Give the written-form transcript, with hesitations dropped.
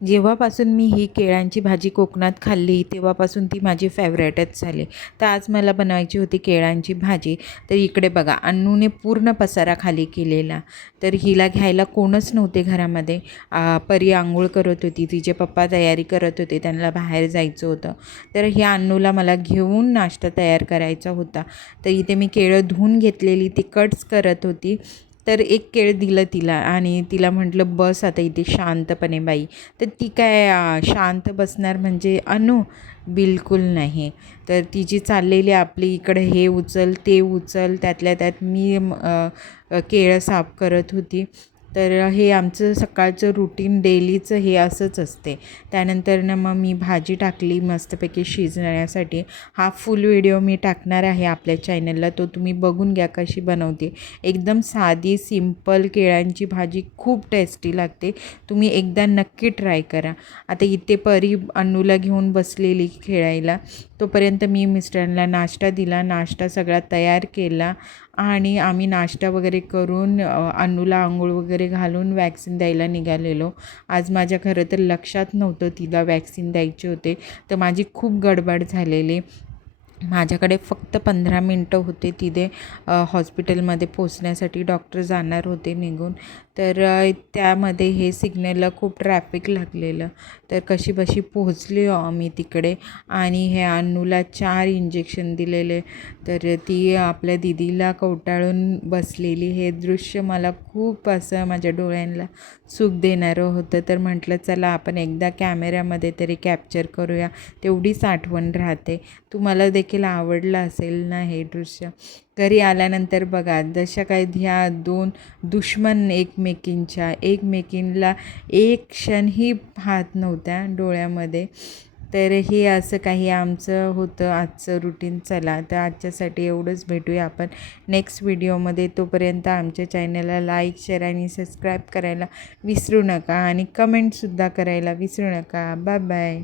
जेव्हापासून मी ही केळ्यांची भाजी कोकणात खाल्ली तेव्हापासून ती माझी फेवरेटच झाली. तर आज मला बनवायची होती केळ्यांची भाजी. तर इकडे बघा अन्नूने पूर्ण पसारा खाली केलेला. तर हिला घ्यायला कोणच नव्हते घरामध्ये. परी आंघोळ करत होती, तिचे पप्पा तयारी करत होते, त्यांना बाहेर जायचं होतं. तर ह्या अन्नूला मला घेऊन नाश्ता तयार करायचा होता. तर इथे मी केळं धुवून घेतलेली, ती कट्स करत होती. तर एक केळ दिलं तिला आणि तिला म्हटलं बस आता इथे शांतपणे बाई. तर ती काय शांत बसणार म्हणजे अनु बिलकुल नाही. तर तिची चाललेली आपली इकडे हे उचल ते उचल, त्यातल्या त्यात मी केळं साफ करत होती. तर हे आमचं सकाळचं रुटीन डेलीचं हे असंच असते. त्यानंतर मग मी भाजी टाकली मस्तपैकी शिजण्यासाठी. हा फुल व्हिडिओ मी टाकणार आहे आपल्या चॅनलला, तो तुम्ही बघून घ्या कशी बनवते. एकदम साधी सिंपल केळ्यांची भाजी खूप टेस्टी लागते. तुम्ही एकदा नक्की ट्राय करा. आता इथे परी अन्नूला घेऊन बसलेली खेळायला. तोपर्यंत मी मिस्टरांना नाश्ता दिला, नाश्ता सगळा तयार केला आणि आम्ही नाश्ता वगैरे करून अन्नूला आंघोळ वगैरे घालून वॅक्सिन द्यायला निघालेलो. आज माझ्या खरं तर लक्षात नव्हतं तिला वॅक्सिन द्यायचे होते, तर माझी खूप गडबड झालेली. माझ्याकडे फक्त 15 मिनटं होते तिथे हॉस्पिटलमध्ये पोचण्यासाठी. डॉक्टर जाणार होते निघून. तर त्यामध्ये हे सिग्नलला खूप ट्रॅफिक लागलेलं. तर कशीबशी पोहोचली आम्ही तिकडे आणि हे अन्नूला 4 इंजेक्शन दिलेले. तर ती आपल्या दीदीला कवटाळून बसलेली. हे दृश्य मला खूप असं माझ्या डोळ्यांना सुख देणारं होतं. तर म्हटलं चला आपण एकदा कॅमेऱ्यामध्ये तरी कॅप्चर करूया, तेवढीच आठवण राहते. तुम्हाला देखील आवडलं असेल ना हे दृश्य. घरी आल्यानंतर बघा जशा काही ह्या दोन दुश्मन एकमेकींना एक क्षणही पाहत नव्हत्या डोळ्यामध्ये. तर हे असं काही आमचं होतं आजचं रुटीन. चला तर आजच्यासाठी एवढंच. भेटूया आपण नेक्स्ट व्हिडिओमध्ये. तोपर्यंत आमच्या चॅनलला लाईक शेअर आणि सबस्क्राईब करायला विसरू नका आणि कमेंटसुद्धा करायला विसरू नका. Bye bye.